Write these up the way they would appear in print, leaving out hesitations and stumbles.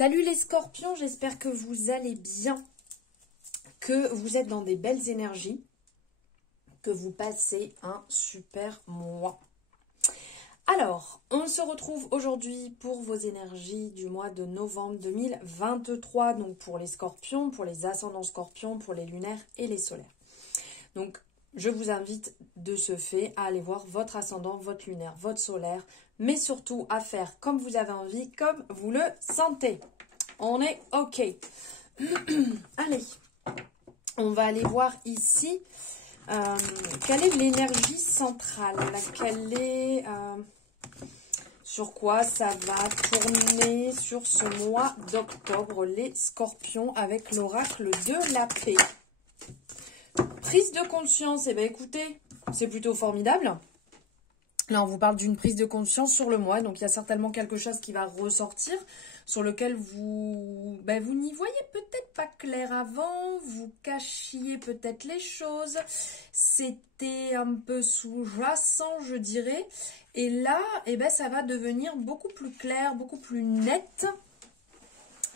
Salut les scorpions, j'espère que vous allez bien, que vous êtes dans des belles énergies, que vous passez un super mois. Alors, on se retrouve aujourd'hui pour vos énergies du mois de novembre 2023, donc pour les scorpions, pour les ascendants scorpions, pour les lunaires et les solaires. Donc, je vous invite de ce fait à aller voir votre ascendant, votre lunaire, votre solaire, mais surtout à faire comme vous avez envie, comme vous le sentez. On est OK. Allez, on va aller voir ici quelle est l'énergie centrale, sur quoi ça va tourner sur ce mois d'octobre, les scorpions, avec l'oracle de la paix. Prise de conscience, eh bien écoutez, c'est plutôt formidable. Là, on vous parle d'une prise de conscience sur le mois, donc il y a certainement quelque chose qui va ressortir, sur lequel vous n'y voyez peut-être pas clair avant, vous cachiez peut-être les choses, c'était un peu sous-jacent, je dirais, et là, eh ben, ça va devenir beaucoup plus clair, beaucoup plus net,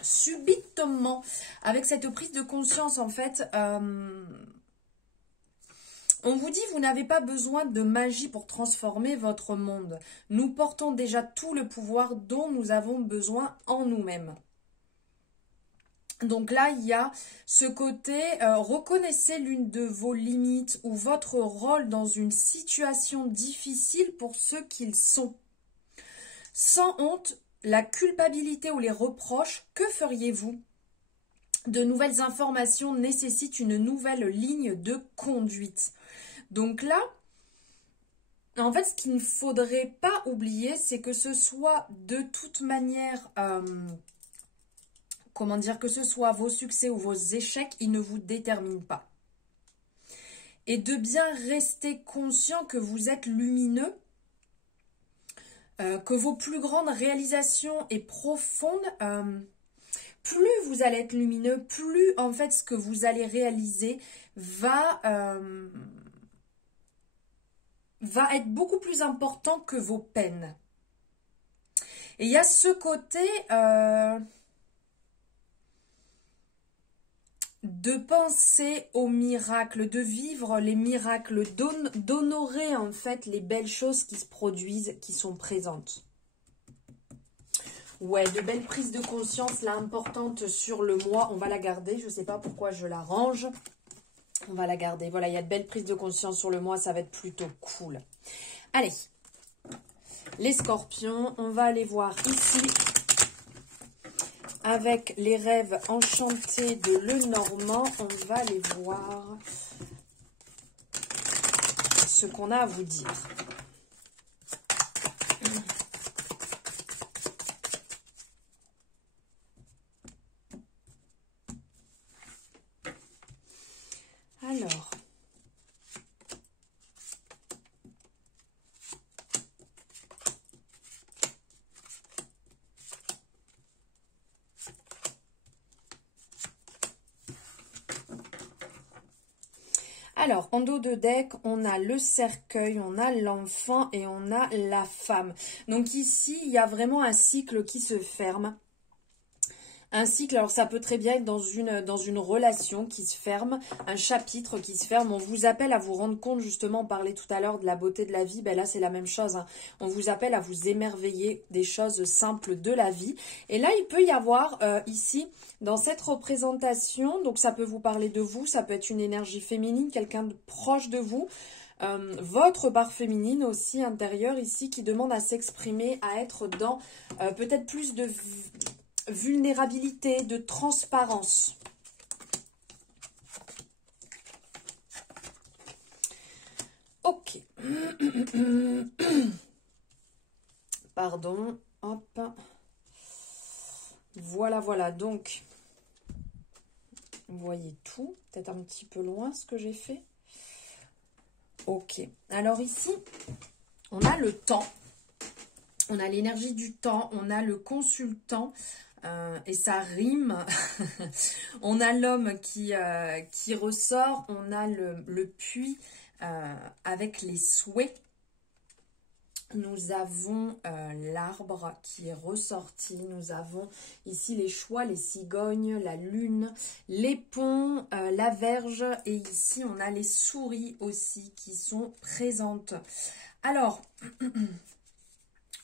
subitement, avec cette prise de conscience, en fait. On vous dit, vous n'avez pas besoin de magie pour transformer votre monde. Nous portons déjà tout le pouvoir dont nous avons besoin en nous-mêmes. Donc là, il y a ce côté, reconnaissez l'une de vos limites ou votre rôle dans une situation difficile pour ceux qu'ils sont. Sans honte, la culpabilité ou les reproches, que feriez-vous ? De nouvelles informations nécessitent une nouvelle ligne de conduite. Donc là, en fait, ce qu'il ne faudrait pas oublier, c'est que ce soit de toute manière, que ce soit vos succès ou vos échecs, ils ne vous déterminent pas. Et de bien rester conscient que vous êtes lumineux, que vos plus grandes réalisations et profondes, plus vous allez être lumineux, plus en fait ce que vous allez réaliser va être beaucoup plus important que vos peines. Et il y a ce côté de penser aux miracles, de vivre les miracles, d'honorer en fait les belles choses qui se produisent, qui sont présentes. Ouais, de belles prises de conscience là importantes sur le mois, on va la garder, je ne sais pas pourquoi je la range. On va la garder. Voilà, il y a de belles prises de conscience sur le mois. Ça va être plutôt cool. Allez. Les scorpions. On va aller voir ici. Avec les rêves enchantés de Lenormand. On va aller voir ce qu'on a à vous dire. Alors, en dos de deck, on a le cercueil, on a l'enfant et on a la femme. Donc ici, il y a vraiment un cycle qui se ferme. Un cycle, alors ça peut très bien être dans une relation qui se ferme, un chapitre qui se ferme. On vous appelle à vous rendre compte, justement, on parlait tout à l'heure de la beauté de la vie. Ben là, c'est la même chose. Hein. On vous appelle à vous émerveiller des choses simples de la vie. Et là, il peut y avoir ici, dans cette représentation, donc ça peut vous parler de vous, ça peut être une énergie féminine, quelqu'un de proche de vous. Votre part féminine aussi intérieure ici qui demande à s'exprimer, à être dans peut-être plus de vulnérabilité, de transparence. Ok. Pardon. Hop. Voilà, voilà. Donc, vous voyez tout. Peut-être un petit peu loin ce que j'ai fait. Ok. Alors ici, on a le temps. On a l'énergie du temps. On a le consultant. Et ça rime. On a l'homme qui ressort. On a le puits avec les souhaits. Nous avons l'arbre qui est ressorti. Nous avons ici les choix, les cigognes, la lune, les ponts, la verge. Et ici, on a les souris aussi qui sont présentes. Alors,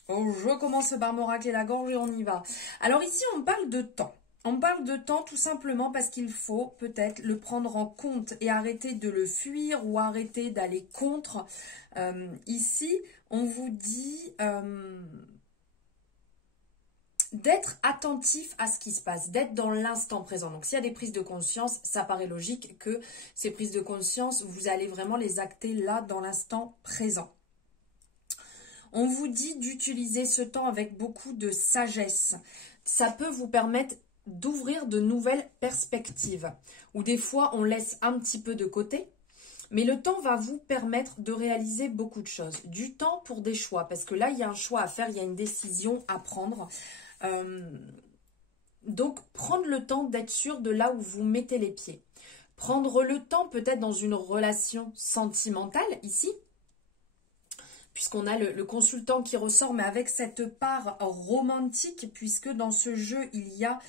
je commence par me racler la gorge et on y va. Alors ici, on parle de temps. On parle de temps tout simplement parce qu'il faut peut-être le prendre en compte et arrêter de le fuir ou arrêter d'aller contre. Ici, on vous dit d'être attentif à ce qui se passe, d'être dans l'instant présent. Donc s'il y a des prises de conscience, ça paraît logique que ces prises de conscience, vous allez vraiment les acter là dans l'instant présent. On vous dit d'utiliser ce temps avec beaucoup de sagesse. Ça peut vous permettre d'ouvrir de nouvelles perspectives. Ou des fois, on laisse un petit peu de côté. Mais le temps va vous permettre de réaliser beaucoup de choses. Du temps pour des choix. Parce que là, il y a un choix à faire. Il y a une décision à prendre. Donc, prendre le temps d'être sûr de là où vous mettez les pieds. Prendre le temps peut-être dans une relation sentimentale ici. Puisqu'on a le consultant qui ressort, mais avec cette part romantique, puisque dans ce jeu, il y a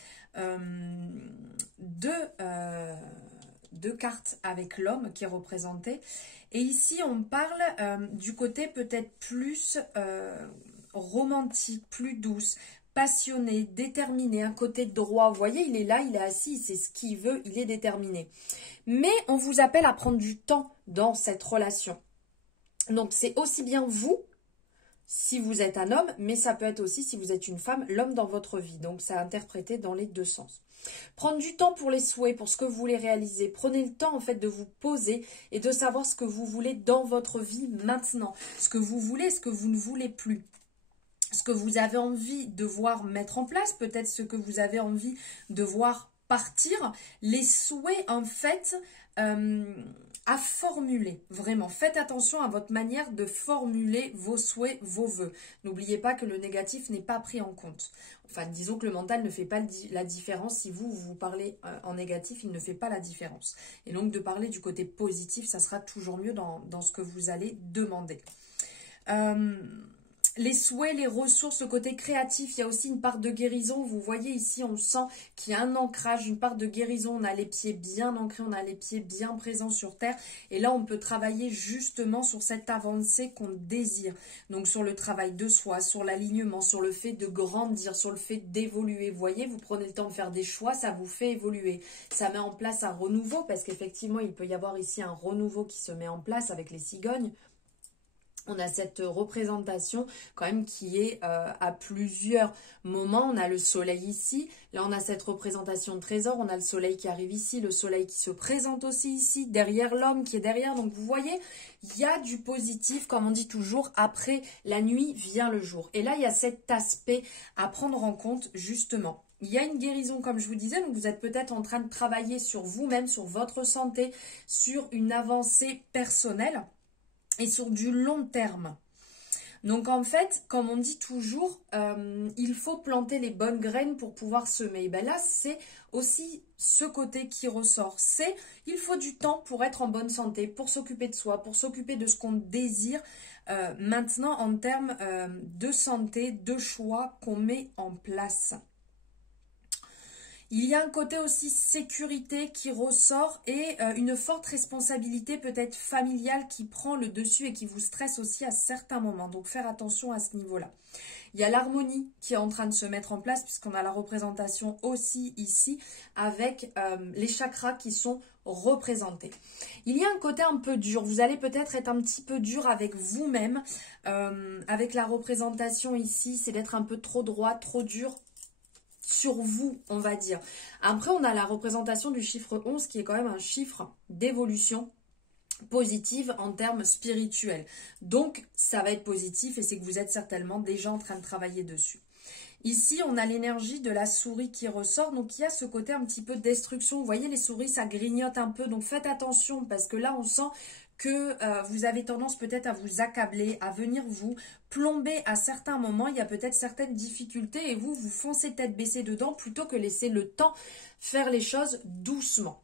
deux cartes avec l'homme qui est représenté. Et ici, on parle du côté peut-être plus romantique, plus douce, passionné, déterminé, un côté droit. Vous voyez, il est là, il est assis, c'est ce qu'il veut, il est déterminé. Mais on vous appelle à prendre du temps dans cette relation. Donc, c'est aussi bien vous, si vous êtes un homme, mais ça peut être aussi, si vous êtes une femme, l'homme dans votre vie. Donc, ça a interprété dans les deux sens. Prendre du temps pour les souhaits, pour ce que vous voulez réaliser. Prenez le temps, en fait, de vous poser et de savoir ce que vous voulez dans votre vie maintenant. Ce que vous voulez, ce que vous ne voulez plus. Ce que vous avez envie de voir mettre en place, peut-être ce que vous avez envie de voir partir. Les souhaits, en fait... à formuler, vraiment. Faites attention à votre manière de formuler vos souhaits, vos vœux. N'oubliez pas que le négatif n'est pas pris en compte. Enfin, disons que le mental ne fait pas la différence. Si vous parlez en négatif, il ne fait pas la différence. Et donc, de parler du côté positif, ça sera toujours mieux dans ce que vous allez demander. Les souhaits, les ressources, le côté créatif, il y a aussi une part de guérison. Vous voyez ici, on sent qu'il y a un ancrage, une part de guérison. On a les pieds bien ancrés, on a les pieds bien présents sur terre. Et là, on peut travailler justement sur cette avancée qu'on désire. Donc, sur le travail de soi, sur l'alignement, sur le fait de grandir, sur le fait d'évoluer. Vous voyez, vous prenez le temps de faire des choix, ça vous fait évoluer. Ça met en place un renouveau parce qu'effectivement, il peut y avoir ici un renouveau qui se met en place avec les cigognes. On a cette représentation quand même qui est à plusieurs moments. On a le soleil ici. Là, on a cette représentation de trésor. On a le soleil qui arrive ici. Le soleil qui se présente aussi ici. Derrière l'homme qui est derrière. Donc, vous voyez, il y a du positif, comme on dit toujours. Après la nuit vient le jour. Et là, il y a cet aspect à prendre en compte, justement. Il y a une guérison, comme je vous disais. Donc, vous êtes peut-être en train de travailler sur vous-même, sur votre santé, sur une avancée personnelle. Et sur du long terme. Donc en fait, comme on dit toujours, il faut planter les bonnes graines pour pouvoir semer. Et bien là, c'est aussi ce côté qui ressort. C'est il faut du temps pour être en bonne santé, pour s'occuper de soi, pour s'occuper de ce qu'on désire maintenant en termes de santé, de choix qu'on met en place. Il y a un côté aussi sécurité qui ressort et une forte responsabilité peut-être familiale qui prend le dessus et qui vous stresse aussi à certains moments. Donc faire attention à ce niveau-là. Il y a l'harmonie qui est en train de se mettre en place puisqu'on a la représentation aussi ici avec les chakras qui sont représentés. Il y a un côté un peu dur. Vous allez peut-être être un petit peu dur avec vous-même. Avec la représentation ici, c'est d'être un peu trop droit, trop dur. Sur vous, on va dire. Après, on a la représentation du chiffre 11 qui est quand même un chiffre d'évolution positive en termes spirituels. Donc, ça va être positif et c'est que vous êtes certainement déjà en train de travailler dessus. Ici, on a l'énergie de la souris qui ressort. Donc, il y a ce côté un petit peu de destruction. Vous voyez, les souris, ça grignote un peu. Donc, faites attention parce que là, on sent que vous avez tendance peut-être à vous accabler, à venir vous plomber à certains moments. Il y a peut-être certaines difficultés et vous foncez tête baissée dedans plutôt que laisser le temps faire les choses doucement.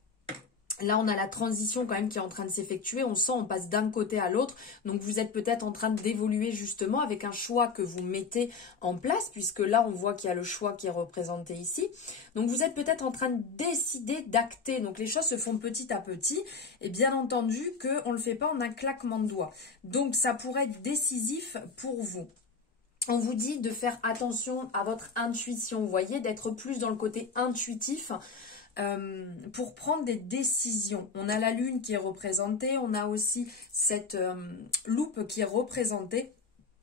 Là, on a la transition quand même qui est en train de s'effectuer. On sent, on passe d'un côté à l'autre. Donc, vous êtes peut-être en train d'évoluer justement avec un choix que vous mettez en place, puisque là, on voit qu'il y a le choix qui est représenté ici. Donc, vous êtes peut-être en train de décider d'acter. Donc, les choses se font petit à petit. Et bien entendu qu'on ne le fait pas en un claquement de doigts. Donc, ça pourrait être décisif pour vous. On vous dit de faire attention à votre intuition, vous voyez, d'être plus dans le côté intuitif. Pour prendre des décisions. On a la lune qui est représentée, on a aussi cette loupe qui est représentée.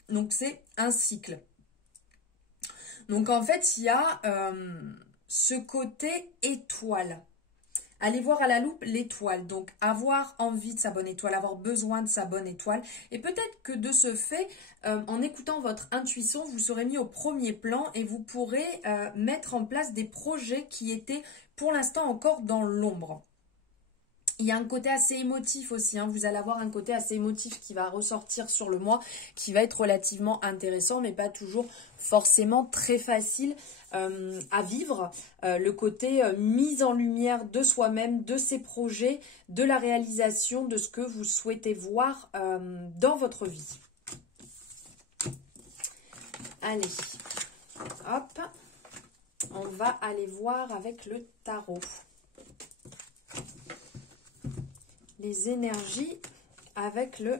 Donc c'est un cycle. Donc en fait, il y a ce côté étoile. Allez voir à la loupe l'étoile, donc avoir envie de sa bonne étoile, avoir besoin de sa bonne étoile. Et peut-être que de ce fait, en écoutant votre intuition, vous serez mis au premier plan et vous pourrez mettre en place des projets qui étaient pour l'instant encore dans l'ombre. Il y a un côté assez émotif aussi, hein. Vous allez avoir un côté assez émotif qui va ressortir sur le mois, qui va être relativement intéressant, mais pas toujours forcément très facile à vivre. Le côté mise en lumière de soi-même, de ses projets, de la réalisation de ce que vous souhaitez voir dans votre vie. Allez, hop, on va aller voir avec le tarot. Les énergies avec le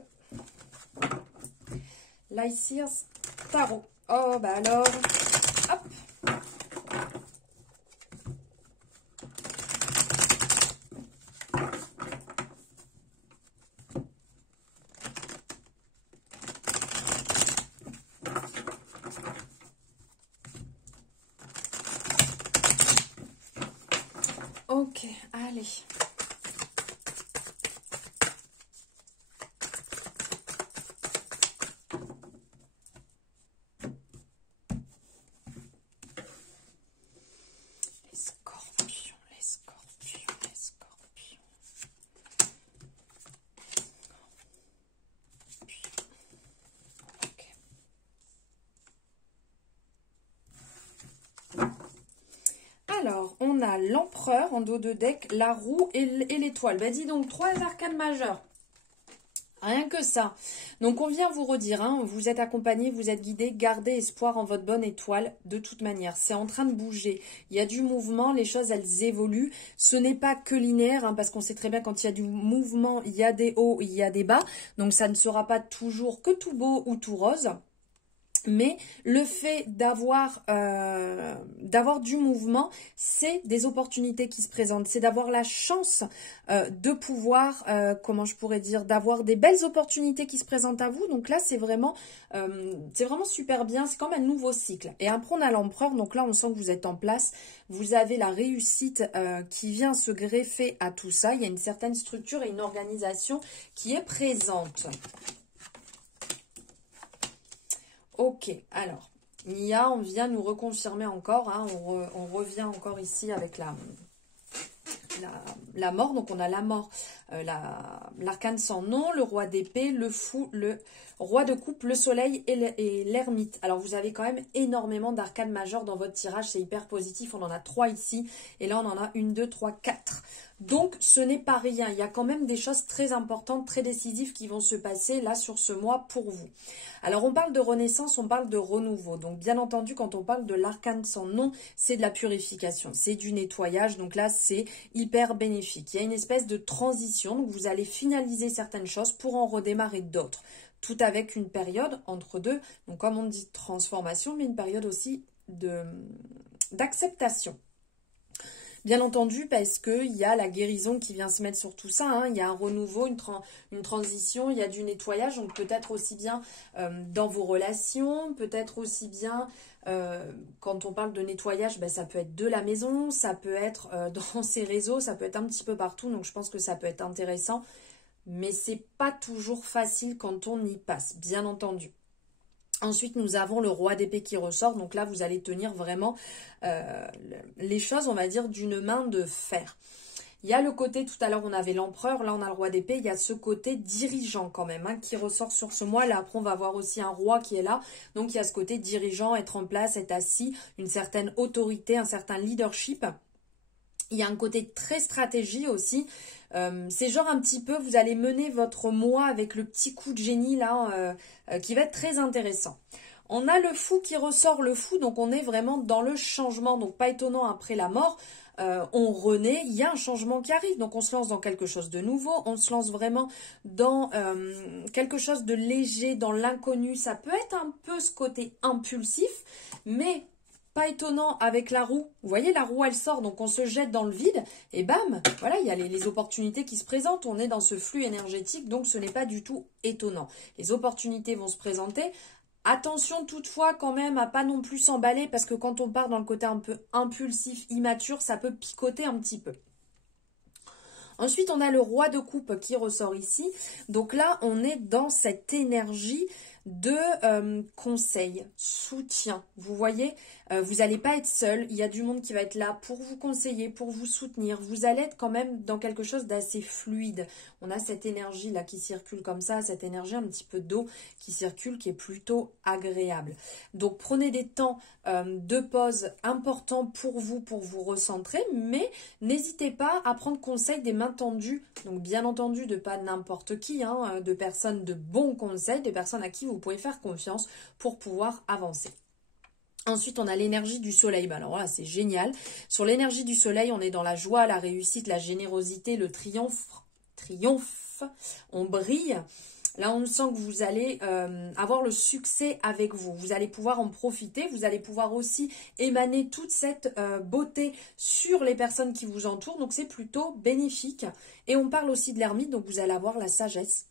Lycirs Tarot. Oh, bah alors, hop. Ok, allez. Alors, on a l'empereur en dos de deck, la roue et l'étoile. Bah dis donc, 3 arcanes majeures. Rien que ça. Donc, on vient vous redire, hein, vous êtes accompagné, vous êtes guidé, gardez espoir en votre bonne étoile de toute manière. C'est en train de bouger. Il y a du mouvement, les choses, elles évoluent. Ce n'est pas que linéaire, hein, parce qu'on sait très bien quand il y a du mouvement, il y a des hauts, il y a des bas. Donc, ça ne sera pas toujours que tout beau ou tout rose. Mais le fait d'avoir du mouvement, c'est des opportunités qui se présentent. C'est d'avoir la chance de pouvoir, comment je pourrais dire, d'avoir des belles opportunités qui se présentent à vous. Donc là, c'est vraiment super bien. C'est comme un nouveau cycle. Et après, on a l'empereur. Donc là, on sent que vous êtes en place. Vous avez la réussite qui vient se greffer à tout ça. Il y a une certaine structure et une organisation qui est présente. Ok, alors, Nia, on vient nous reconfirmer encore, hein, on revient encore ici avec la mort. Donc, on a la mort, l'arcane sans nom, le roi d'épée, le fou, le roi de coupe, le soleil et l'ermite. Alors, vous avez quand même énormément d'arcanes majeures dans votre tirage, c'est hyper positif. On en a 3 ici, et là, on en a 1, 2, 3, 4. Donc, ce n'est pas rien. Il y a quand même des choses très importantes, très décisives qui vont se passer là sur ce mois pour vous. Alors, on parle de renaissance, on parle de renouveau. Donc, bien entendu, quand on parle de l'arcane sans nom, c'est de la purification, c'est du nettoyage. Donc là, c'est hyper bénéfique. Il y a une espèce de transition. Donc, vous allez finaliser certaines choses pour en redémarrer d'autres. Tout avec une période entre deux. Donc, comme on dit, transformation, mais une période aussi d'acceptation. Bien entendu, parce qu'il y a la guérison qui vient se mettre sur tout ça. Hein. Il y a un renouveau, une transition, il y a du nettoyage. Donc peut-être aussi bien dans vos relations, peut-être aussi bien quand on parle de nettoyage, ben, ça peut être de la maison, ça peut être dans ses réseaux, ça peut être un petit peu partout. Donc je pense que ça peut être intéressant. Mais c'est pas toujours facile quand on y passe, bien entendu. Ensuite, nous avons le roi d'épée qui ressort. Donc là, vous allez tenir vraiment les choses, on va dire, d'une main de fer. Il y a le côté, tout à l'heure, on avait l'empereur. Là, on a le roi d'épée. Il y a ce côté dirigeant quand même hein, qui ressort sur ce mois. Là, après, on va avoir aussi un roi qui est là. Donc, il y a ce côté dirigeant, être en place, être assis, une certaine autorité, un certain leadership. Il y a un côté très stratégie aussi. C'est genre un petit peu, vous allez mener votre mois avec le petit coup de génie là, qui va être très intéressant. On a le fou qui ressort, le fou, donc on est vraiment dans le changement, donc pas étonnant après la mort. On renaît, il y a un changement qui arrive, donc on se lance dans quelque chose de nouveau, on se lance vraiment dans quelque chose de léger, dans l'inconnu. Ça peut être un peu ce côté impulsif, mais pas étonnant avec la roue. Vous voyez, la roue, elle sort, donc on se jette dans le vide, et bam, voilà, il y a les opportunités qui se présentent. On est dans ce flux énergétique, donc ce n'est pas du tout étonnant. Les opportunités vont se présenter. Attention toutefois quand même à pas non plus s'emballer, parce que quand on part dans le côté un peu impulsif, immature, ça peut picoter un petit peu. Ensuite, on a le roi de coupe qui ressort ici. Donc là, on est dans cette énergie de conseil, soutien. Vous voyez, vous n'allez pas être seul. Il y a du monde qui va être là pour vous conseiller, pour vous soutenir. Vous allez être quand même dans quelque chose d'assez fluide. On a cette énergie là qui circule comme ça, cette énergie un petit peu d'eau qui circule, qui est plutôt agréable. Donc prenez des temps de pause importants pour vous recentrer, mais n'hésitez pas à prendre conseil des mains tendues. Donc bien entendu de pas n'importe qui, hein, de personnes de bons conseils, de personnes à qui vous pouvez faire confiance pour pouvoir avancer. Ensuite, on a l'énergie du soleil. Ben alors là, c'est génial. Sur l'énergie du soleil, on est dans la joie, la réussite, la générosité, le triomphe. On brille. Là, on sent que vous allez avoir le succès avec vous. Vous allez pouvoir en profiter. Vous allez pouvoir aussi émaner toute cette beauté sur les personnes qui vous entourent. Donc, c'est plutôt bénéfique. Et on parle aussi de l'ermite. Donc, vous allez avoir la sagesse.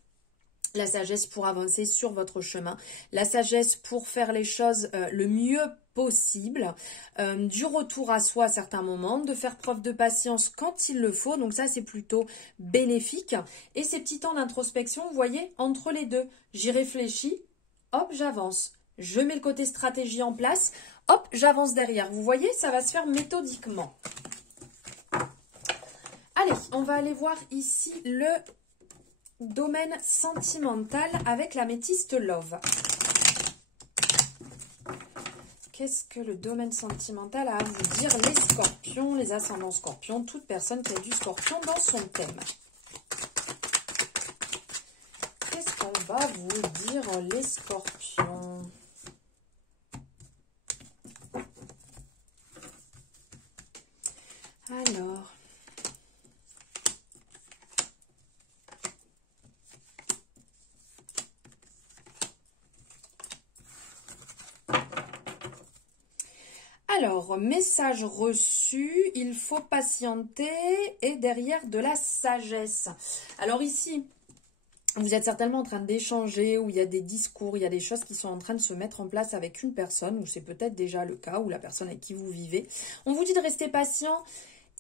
La sagesse pour avancer sur votre chemin, la sagesse pour faire les choses le mieux possible, du retour à soi à certains moments, de faire preuve de patience quand il le faut, donc ça c'est plutôt bénéfique. Et ces petits temps d'introspection, vous voyez, entre les deux, j'y réfléchis, hop, j'avance, je mets le côté stratégie en place, hop, j'avance derrière. Vous voyez, ça va se faire méthodiquement. Allez, on va aller voir ici le domaine sentimental avec l'améthyste Love. Qu'est-ce que le domaine sentimental a à vous dire, les scorpions, les ascendants scorpions, toute personne qui a du scorpion dans son thème? Qu'est-ce qu'on va vous dire, les scorpions? Alors... Alors, message reçu, il faut patienter et derrière de la sagesse. Alors ici, vous êtes certainement en train d'échanger, où il y a des discours, il y a des choses qui sont en train de se mettre en place avec une personne, ou c'est peut-être déjà le cas, ou la personne avec qui vous vivez. On vous dit de rester patient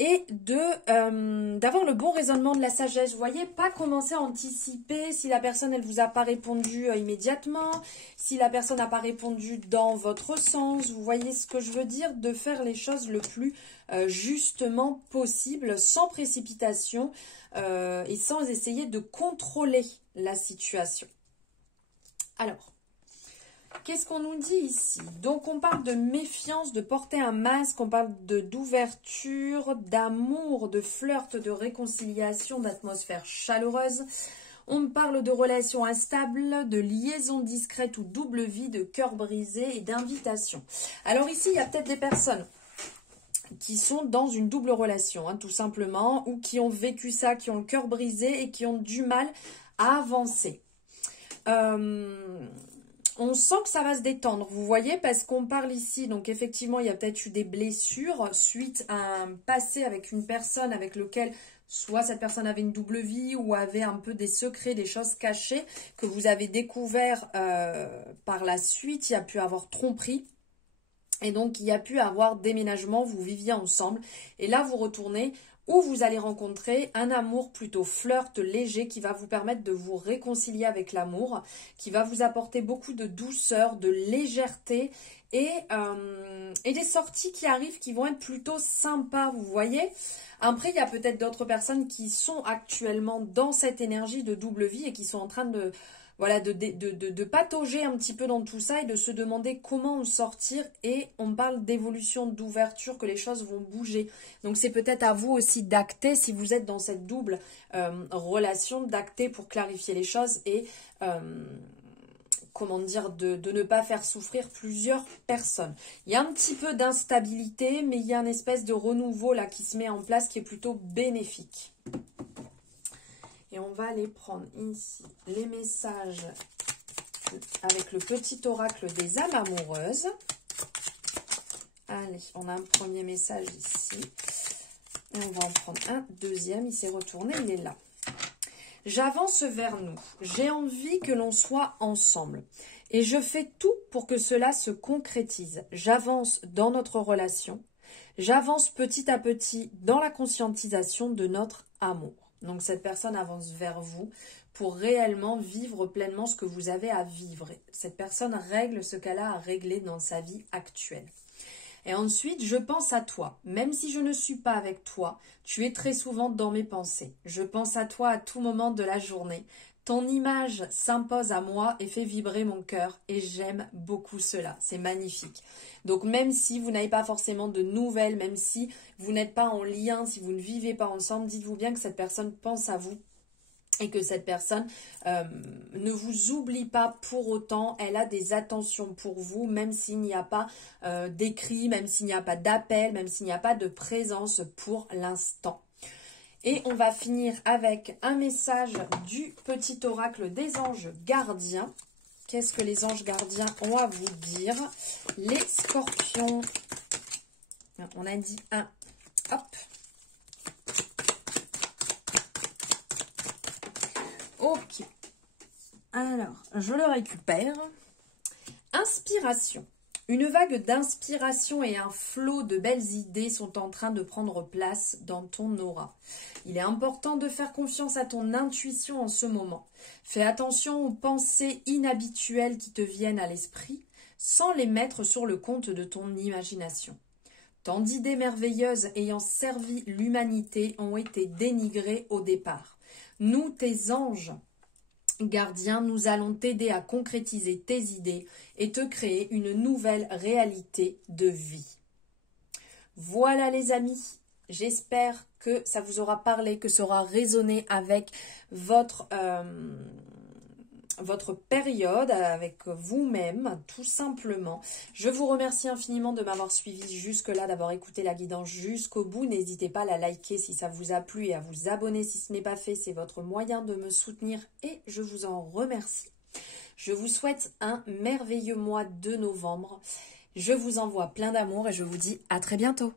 et d'avoir le bon raisonnement de la sagesse. Vous voyez, pas commencer à anticiper si la personne, elle vous a pas répondu immédiatement, si la personne n'a pas répondu dans votre sens. Vous voyez ce que je veux dire? De faire les choses le plus justement possible, sans précipitation et sans essayer de contrôler la situation. Alors, qu'est-ce qu'on nous dit ici? Donc, on parle de méfiance, de porter un masque, on parle d'ouverture, d'amour, de flirt, de réconciliation, d'atmosphère chaleureuse. On parle de relations instables, de liaisons discrètes ou double vie, de cœur brisé et d'invitation. Alors ici, il y a peut-être des personnes qui sont dans une double relation, hein, tout simplement, ou qui ont vécu ça, qui ont le cœur brisé et qui ont du mal à avancer. On sent que ça va se détendre, vous voyez, parce qu'on parle ici, donc effectivement, il y a peut-être eu des blessures suite à un passé avec une personne avec lequel soit cette personne avait une double vie ou avait un peu des secrets, des choses cachées que vous avez découvert par la suite. Il y a pu avoir tromperie et donc il y a pu avoir déménagement, vous viviez ensemble et là vous retournez où vous allez rencontrer un amour plutôt flirt léger qui va vous permettre de vous réconcilier avec l'amour, qui va vous apporter beaucoup de douceur, de légèreté et des sorties qui arrivent qui vont être plutôt sympas, vous voyez. Après, il y a peut-être d'autres personnes qui sont actuellement dans cette énergie de double vie et qui sont en train de voilà, de patauger un petit peu dans tout ça et de se demander comment en sortir. Et on parle d'évolution, d'ouverture, que les choses vont bouger. Donc c'est peut-être à vous aussi d'acter, si vous êtes dans cette double relation, d'acter pour clarifier les choses et comment dire, de ne pas faire souffrir plusieurs personnes. Il y a un petit peu d'instabilité, mais il y a une espèce de renouveau là qui se met en place qui est plutôt bénéfique. Et on va aller prendre ici les messages avec le petit oracle des âmes amoureuses. Allez, on a un premier message ici. Et on va en prendre un deuxième. Il s'est retourné, il est là. J'avance vers nous. J'ai envie que l'on soit ensemble. Et je fais tout pour que cela se concrétise. J'avance dans notre relation. J'avance petit à petit dans la conscientisation de notre amour. Donc cette personne avance vers vous pour réellement vivre pleinement ce que vous avez à vivre. Cette personne règle ce qu'elle a à régler dans sa vie actuelle. Et ensuite, je pense à toi. Même si je ne suis pas avec toi, tu es très souvent dans mes pensées. Je pense à toi à tout moment de la journée. Ton image s'impose à moi et fait vibrer mon cœur. Et j'aime beaucoup cela. C'est magnifique. Donc même si vous n'avez pas forcément de nouvelles, même si vous n'êtes pas en lien, si vous ne vivez pas ensemble, dites-vous bien que cette personne pense à vous. Et que cette personne ne vous oublie pas pour autant, elle a des attentions pour vous, même s'il n'y a pas d'écrit, même s'il n'y a pas d'appel, même s'il n'y a pas de présence pour l'instant. Et on va finir avec un message du petit oracle des anges gardiens. Qu'est-ce que les anges gardiens ont à vous dire? Les scorpions, on a dit un, hop. Ok, alors je le récupère. Inspiration. Une vague d'inspiration et un flot de belles idées sont en train de prendre place dans ton aura. Il est important de faire confiance à ton intuition en ce moment. Fais attention aux pensées inhabituelles qui te viennent à l'esprit, sans les mettre sur le compte de ton imagination. Tant d'idées merveilleuses ayant servi l'humanité ont été dénigrées au départ. Nous, tes anges gardiens, nous allons t'aider à concrétiser tes idées et te créer une nouvelle réalité de vie. Voilà les amis, j'espère que ça vous aura parlé, que ça aura résonné avec votre période, avec vous-même, tout simplement. Je vous remercie infiniment de m'avoir suivi jusque-là, d'avoir écouté la guidance jusqu'au bout. N'hésitez pas à la liker si ça vous a plu et à vous abonner si ce n'est pas fait. C'est votre moyen de me soutenir et je vous en remercie. Je vous souhaite un merveilleux mois de novembre. Je vous envoie plein d'amour et je vous dis à très bientôt.